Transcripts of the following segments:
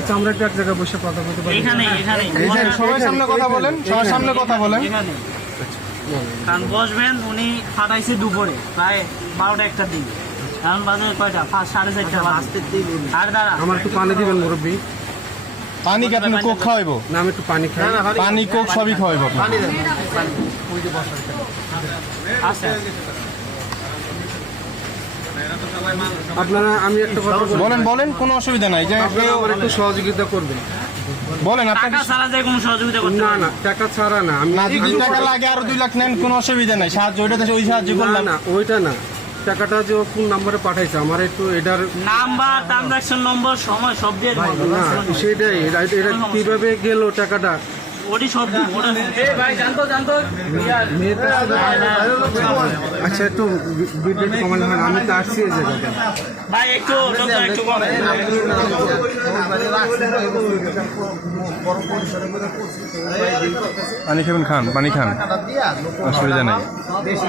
আচ্ছা, আমরা একটু এক জায়গায় বসে কথা বলতে পারি? সবার সামনে কথা বলেন, সবার সামনে কথা বলেন। কারণ বসবেন, উনি ফাটাইছে দুপুরে প্রায় 12টা 1টার দিকে। এখন বাজে কয়টা? 4:30 বাজে। আর দাঁড়া, আমার একটু পানি দিবেন মুরব্বী। পানি কি আপনি কোক খাওয়াইবো? না, আমি একটু পানি খাই। পানি কোক সবই খাওয়াইবো আপনাকে। আপনারা, আমি একটা কথা বলেন বলেন, কোনো অসুবিধা নাই। যে আপনারা আমার একটু সহযোগিতা করবেন। বলেন টাকা আপনাকে। ছাড়া যে কোনো সহযোগিতা করতে না না, টাকা ছাড়া না। আমি না, যদি টাকা লাগে আরো 2 লাখ নেন, কোনো অসুবিধা নাই। সাহায্য ওইটা দেশে ওই সাহায্য না করলাম। না, ওইটা না। টাকাটা যে কোন নাম্বারে পাঠাইছে আমার একটু এটার নাম্বার, ট্রানজাকশন নম্বর, সময় সব দিয়ে দেবো। না, সেটাই। এটা কিভাবে গেল টাকাটা? ওটি সব ভাই জানতো আচ্ছা, একটু বিদ্যুৎ কমানো হয়। আমি তো আসছি এই জায়গাটা। ভাই একটু কম। পানি খাবেন, খান, পানি খান, অসুবিধা নাই।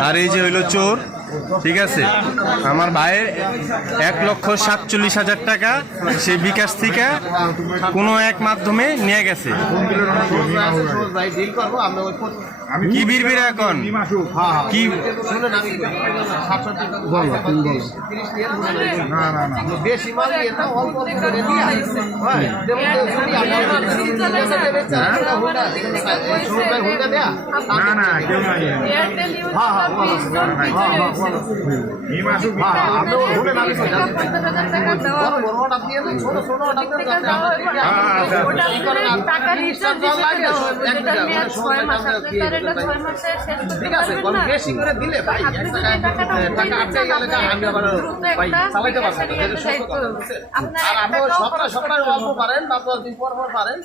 আর এই যে হইলো চোর, ঠিক আছে, আমার ভাইয়ের 1,47,000 টাকা সে বিকাশ থেকে কোনো এক মাধ্যমে নিয়ে গেছে। কি বিড়বিড় এখন? কি বলো, তুমি বলো। ঠিক আছে, বেশি করে দিলে ভাই টাকা আটকে গেলে আমি আবার ভাই চালাইতে পারবো। আর আপনি সপ্তাহে অল্প পারেন বা 10 দিন পর পারেন,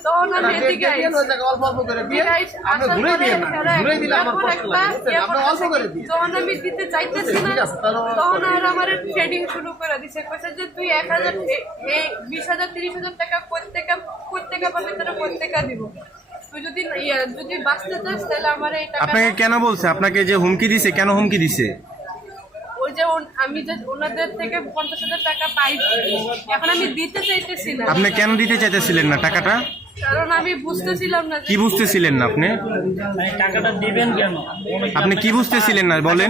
অল্প অল্প করে দিয়ে আপনি ঘুরে দিয়ে না, ঘুরে দিলে আমার কষ্ট লাগে। আপনি অল্প করে দিয়ে যখন আমি দিতে চাইতেছি না, তখন আর আমার ট্রেডিং শুরু করে দিছে। কইছে যে তুই 1000 20,000 30,000 টাকা প্রত্যেকা পাবি, তোরা প্রত্যেকা দিব। তুই যদি বাঁচতে চাস তাহলে আমার এই টাকা। আপনাকে কেন বলছে? আপনাকে যে হুমকি দিছে, কেন হুমকি দিছে? ওই যে আমি যে ওনাদের থেকে 50,000 টাকা পাই, এখন আমি দিতে চাইতেছি না। আপনি কেন দিতে চাইতেছিলেন না টাকাটা? কারণ আমি বুঝতেছিলাম না। কি বুঝতেছিলেন না আপনি? টাকাটা দিবেন কেন? আপনি কি বুঝতেছিলেন না বলেন?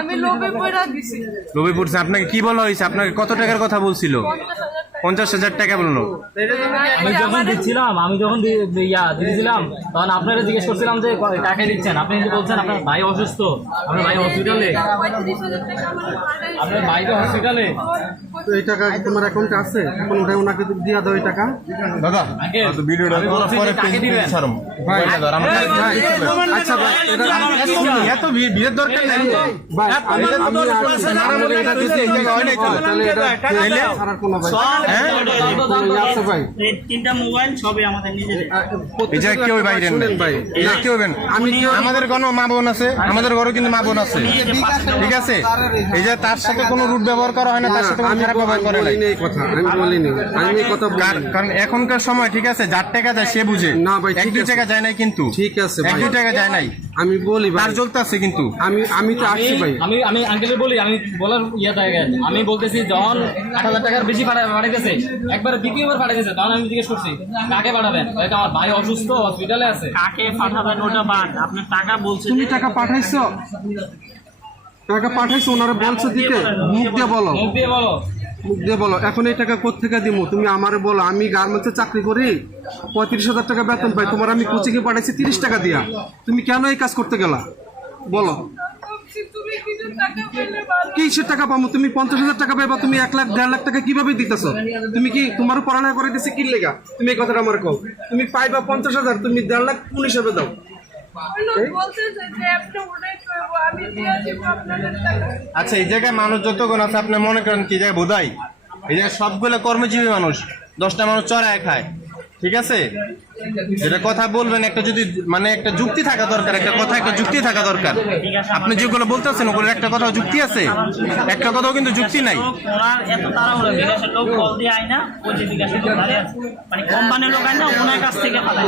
আমি লোভে পড়া দিছি। লোভে পড়ছে। আপনাকে কি বলা হয়েছে? আপনাকে কত টাকার কথা বলছিল? 50,000 টাকা বললো। আমি যখন দিচ্ছিলাম, দিয়েছিলাম, তখন আপনারা জিজ্ঞেস করছিলাম যে টাকা দিচ্ছেন, আপনি কিন্তু বলছেন আপনার ভাই অসুস্থ, আপনার ভাই হসপিটালে, আপনার ভাই তো হসপিটালে। তো এই টাকা তোমার অ্যাকাউন্টে আছে? এখন ওটা ওনাকে দিয়ে দাও এই টাকা। দাদা তো ভিডিওটা পরে ছাড়ম। আচ্ছা ভাই, এত ভিড়ের দরকার নাই ভাই, আমি এটা দিতে তাহলে এটা ছাড়ার কোনো ভাই আছে ভাই? 3টা মোবাইল সবই আমাদের নিজেদের। এটা কেউ বাইরে নেন ভাই, এটা কেউ বেন। আমাদের কোনো মা বোন আছে, আমাদের ঘরে কিন্তু মা বোন আছে, ঠিক আছে? এই যে তার সাথে কোনো রুট ব্যবহার করা হয় না, তার সাথে কোনো খারাপ ব্যবহার করে না। এই কথা আমি বলিনি, আমি এই কথা কারণ এখনকার সময়, ঠিক আছে, যার টাকা যায় সে বুঝে। না ভাই, 1-2 টাকা যায় নাই কিন্তু, ঠিক আছে ভাই, 1-2 টাকা যায় নাই, আমি বলি ভাই, তার চলতে আছে কিন্তু। আমি তো আসছি ভাই। আমি আঙ্কেলে বলি, আমি বলার আমি বলতেছি যখন 8,000 টাকার বেশি পাঠাইতেছে, একবার দ্বিতীয়বার পাঠাইতেছে, তখন আমি জিজ্ঞেস করছি কাকে পাঠাবেন? হয়তো আমার ভাই অসুস্থ, হসপিটালে আছে। কাকে পাঠাবেন ওটা বাদ, আপনার টাকা বলছে। তুমি টাকা পাঠাইছো? টাকা পাঠাইছো, ওনারা বলছো দিতে? মুখ দিয়ে বলো, মুখ দিয়ে বলো, মুখ দিয়ে বলো। এখন এই টাকা কোথেকে দিব? তুমি আমারে বলো। আমি গার্মেন্টসে চাকরি করি, 35,000 টাকা বেতন পাই। তোমার আমি কোচিংয়ে পাঠাইছি 30 টাকা দিয়া। তুমি কেন এই কাজ করতে গেলা বলো? কিসের টাকা পাবো? তুমি 50,000 টাকা পাইবা, তুমি 1 লাখ 1.5 লাখ টাকা কিভাবে দিতেছো? তুমি কি তোমারও পড়ালেখা করে দিচ্ছে কি লেগা? তুমি এই কথাটা আমার কও। তুমি পাইবা 50,000, তুমি 1.5 লাখ কোন হিসাবে দাও? আচ্ছা, এই জায়গায় মানুষ যতক্ষণ আছে, আপনি মনে করেন কি জায়গায় বোধাই, এই জায়গায় সবগুলো কর্মজীবী মানুষ, 10টা মানুষ চড়ায় খায়, ঠিক আছে? যেটা কথা বলবেন, একটা যদি মানে একটা যুক্তি থাকা দরকার, একটা কথা একটা যুক্তি থাকা দরকার। আপনি যেগুলো বলতেছেন ওগুলোর একটা কথা যুক্তি আছে, একটা কথাও কিন্তু যুক্তি নাই। এত তাড়াহুড়ো, বিকাশের লোক কল দিয়ে আয় না, ওই যে বিকাশের লোক দাঁড়িয়ে আছে, মানে কোম্পানির লোক আয় না, ওনার কাছ থেকে পাঠায়,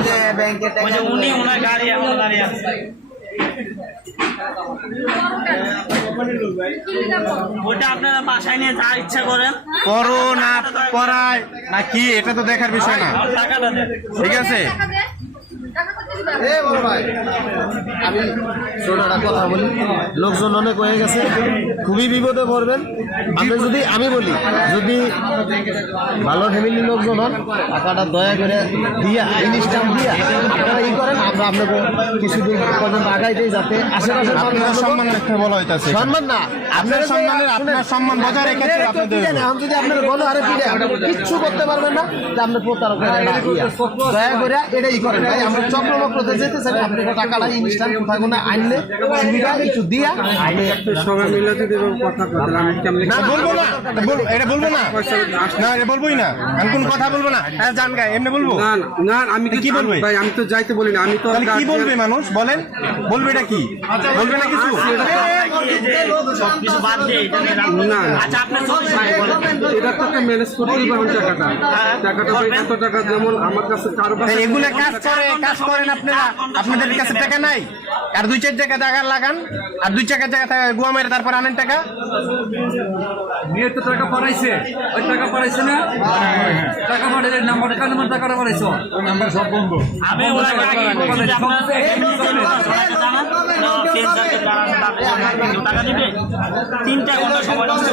ওই যে উনি ওনার গাড়ি এখন দাঁড়িয়ে আছে। ওটা আপনারা বাসায় নিয়ে যা ইচ্ছা করেন করো না করায় না কি এটা তো দেখার বিষয় না, টাকাটা দেন। ঠিক আছে? আমি ছোট একটা কথা বলি, লোকজন অনেক হয়ে গেছে, খুবই বিপদে পড়বেন। আপনি যদি, আমি বলি, যদি ভালো ফ্যামিলির লোকজন হন, টাকাটা দয়া করে দিয়া জিনিসটা দিয়া আপনারা ই করেন, আমরা আপনাকে কিছুদিন পর্যন্ত আগাইতেই যাতে আশেপাশে আপনার সম্মান রেখে বলা হইতাছে। সম্মান না, আপনার সম্মানের, আপনার সম্মান বজায় রেখে তো আপনাদের এখন যদি আপনার গণ হারে পিড়ে কিচ্ছু করতে পারবেন না, যে আপনার প্রতারক দয়া করে এটাই করেন ভাই। আমরা চক্রবক্রতে যেতে চাই, আপনাকে টাকাটা ইনস্ট্যান্ট কোথায় কোনো আনলে সুবিধা কিছু দিয়া আপনি সবাই মিলে যদি কথা বলতে আমি কেমন না বলবো না, এটা বলবো না, না এটা বলবোই না, আমি কোন কথা বলবো না। হ্যাঁ জান গায়ে এমনি বলবো না না আমি কি বলবে? ভাই আমি তো যাইতে বলি না, আমি তো তাহলে কি বলবে মানুষ বলেন? বলবে এটা কি? বলবে না কিছু? সবকিছু বাদ দিয়ে এটা নিয়ে রাখুন। না না আচ্ছা আপনি চল্লিশ ভাই বলেন। এটা তো একটা ম্যানেজ করতেই পারবেন টাকাটা ভাই এত টাকা যেমন আমার কাছে কারো কাছে এগুলো কাজ করেন আপনারা, আপনাদের কাছে টাকা নাই, আর 2-4 টাকা লাগান, আর 2 টাকা গুয়া মেরে তারপর আনেন টাকা। বিয়ে তো টাকা পাঠাইছে, ওই টাকা পাঠাইছে না, টাকা পাঠাইছে নাম্বার টাকাটা পাঠাইছো, ওই নাম্বার সব বন্ধ। আমি ওরা আগে যদি আপনারা জানান, টাকা দিবে 3টা ঘন্টা সময় লাগছে।